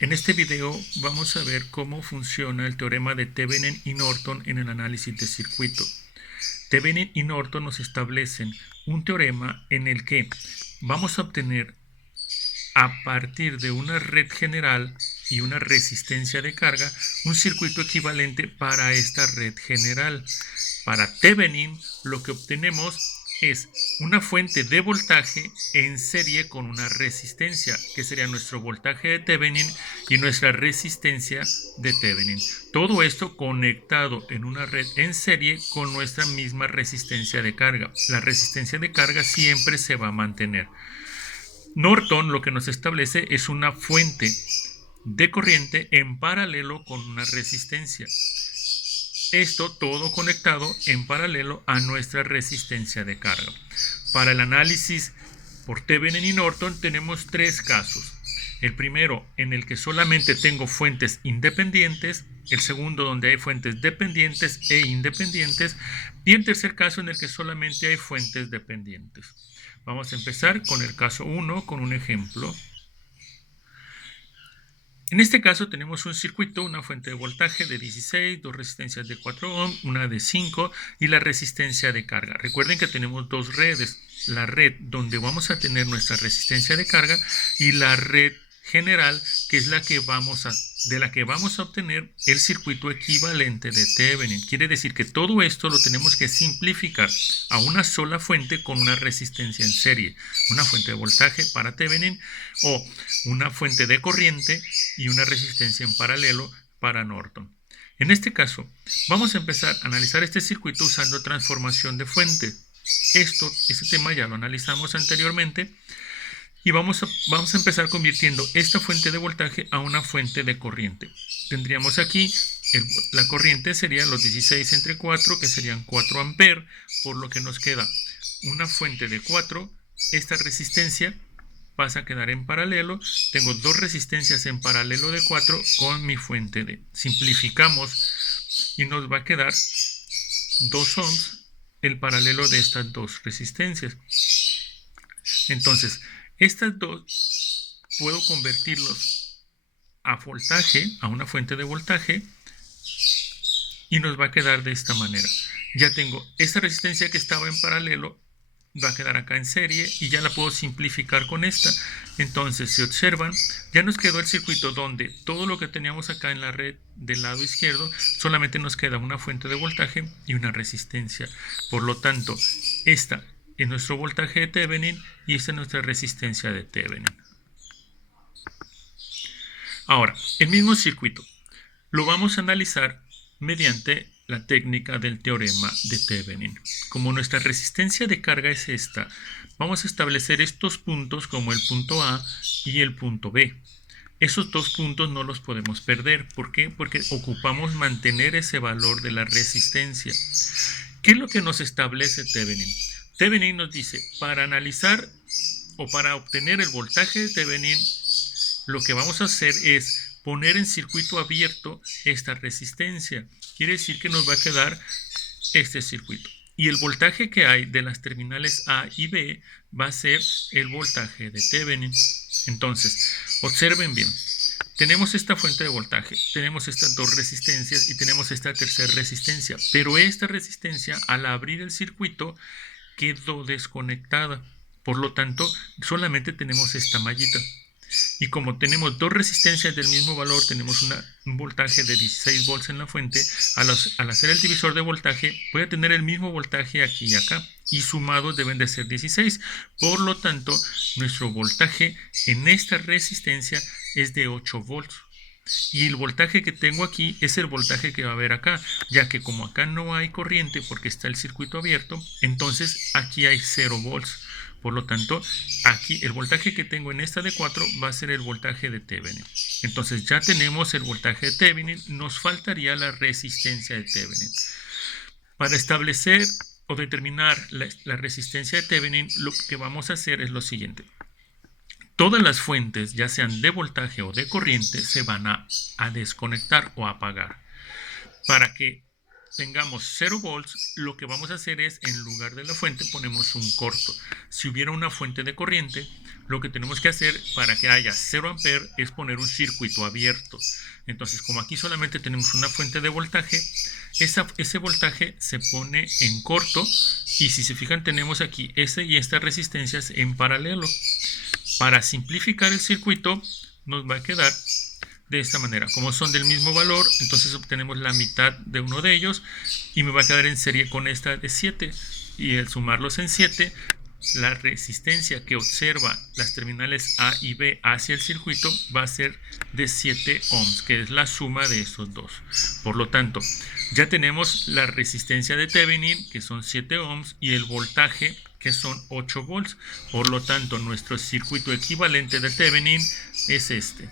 En este video vamos a ver cómo funciona el teorema de Thevenin y Norton en el análisis de circuito. Thevenin y Norton nos establecen un teorema en el que vamos a obtener a partir de una red general y una resistencia de carga un circuito equivalente para esta red general. Para Thevenin lo que obtenemos es una fuente de voltaje en serie con una resistencia, que sería nuestro voltaje de Thevenin y nuestra resistencia de Thevenin. Todo esto conectado en una red en serie con nuestra misma resistencia de carga. La resistencia de carga siempre se va a mantener. Norton lo que nos establece es una fuente de corriente en paralelo con una resistencia. Esto todo conectado en paralelo a nuestra resistencia de carga. Para el análisis por Thevenin y Norton tenemos tres casos. El primero en el que solamente tengo fuentes independientes, el segundo donde hay fuentes dependientes e independientes y el tercer caso en el que solamente hay fuentes dependientes. Vamos a empezar con el caso 1 con un ejemplo. En este caso tenemos un circuito, una fuente de voltaje de 16, dos resistencias de 4 ohm, una de 5 y la resistencia de carga. Recuerden que tenemos dos redes, la red donde vamos a tener nuestra resistencia de carga y la red general, que es de la que vamos a obtener el circuito equivalente de Thevenin. Quiere decir que todo esto lo tenemos que simplificar a una sola fuente con una resistencia en serie, una fuente de voltaje para Thevenin o una fuente de corriente y una resistencia en paralelo para Norton. En este caso, vamos a empezar a analizar este circuito usando transformación de fuente. Este tema ya lo analizamos anteriormente y vamos a empezar convirtiendo esta fuente de voltaje a una fuente de corriente. Tendríamos aquí, la corriente sería los 16 entre 4, que serían 4 amperes, por lo que nos queda una fuente de 4, esta resistencia pasa a quedar en paralelo. Tengo dos resistencias en paralelo de 4 con mi fuente de. Simplificamos y nos va a quedar 2 ohms el paralelo de estas dos resistencias. Entonces, estas dos puedo convertirlos a voltaje, a una fuente de voltaje, y nos va a quedar de esta manera. Ya tengo esta resistencia que estaba en paralelo, va a quedar acá en serie y ya la puedo simplificar con esta. Entonces, si observan, ya nos quedó el circuito donde todo lo que teníamos acá en la red del lado izquierdo, solamente nos queda una fuente de voltaje y una resistencia. Por lo tanto, esta es nuestro voltaje de Thevenin y esta es nuestra resistencia de Thevenin. Ahora, el mismo circuito lo vamos a analizar mediante la técnica del teorema de Thevenin. Como nuestra resistencia de carga es esta, vamos a establecer estos puntos como el punto A y el punto B. Esos dos puntos no los podemos perder. ¿Por qué? Porque ocupamos mantener ese valor de la resistencia. ¿Qué es lo que nos establece Thevenin? Thevenin nos dice, para analizar o para obtener el voltaje de Thevenin, lo que vamos a hacer es poner en circuito abierto esta resistencia. Quiere decir que nos va a quedar este circuito. Y el voltaje que hay de las terminales A y B va a ser el voltaje de Thevenin. Entonces, observen bien. Tenemos esta fuente de voltaje, tenemos estas dos resistencias y tenemos esta tercera resistencia. Pero esta resistencia, al abrir el circuito, quedó desconectada. Por lo tanto, solamente tenemos esta mallita. Y como tenemos dos resistencias del mismo valor, tenemos un voltaje de 16 volts en la fuente, al hacer el divisor de voltaje, voy a tener el mismo voltaje aquí y acá, y sumados deben de ser 16. Por lo tanto, nuestro voltaje en esta resistencia es de 8 volts. Y el voltaje que tengo aquí es el voltaje que va a haber acá, ya que como acá no hay corriente porque está el circuito abierto, entonces aquí hay 0 volts. Por lo tanto, aquí el voltaje que tengo en esta de 4 va a ser el voltaje de Thevenin. Entonces ya tenemos el voltaje de Thevenin, nos faltaría la resistencia de Thevenin. Para establecer o determinar la resistencia de Thevenin, lo que vamos a hacer es lo siguiente. Todas las fuentes, ya sean de voltaje o de corriente, se van a desconectar o apagar. Para que tengamos 0 volts, lo que vamos a hacer es, en lugar de la fuente, ponemos un corto. Si hubiera una fuente de corriente, lo que tenemos que hacer para que haya 0 ampere es poner un circuito abierto. Entonces, como aquí solamente tenemos una fuente de voltaje, ese voltaje se pone en corto, y si se fijan tenemos aquí esta y estas resistencias en paralelo. Para simplificar el circuito nos va a quedar de esta manera. Como son del mismo valor, entonces obtenemos la mitad de uno de ellos y me va a quedar en serie con esta de 7, y al sumarlos en 7, la resistencia que observa las terminales A y B hacia el circuito va a ser de 7 ohms, que es la suma de estos dos. Por lo tanto, ya tenemos la resistencia de Thevenin, que son 7 ohms, y el voltaje, que son 8 volts. Por lo tanto, nuestro circuito equivalente de Thevenin es este.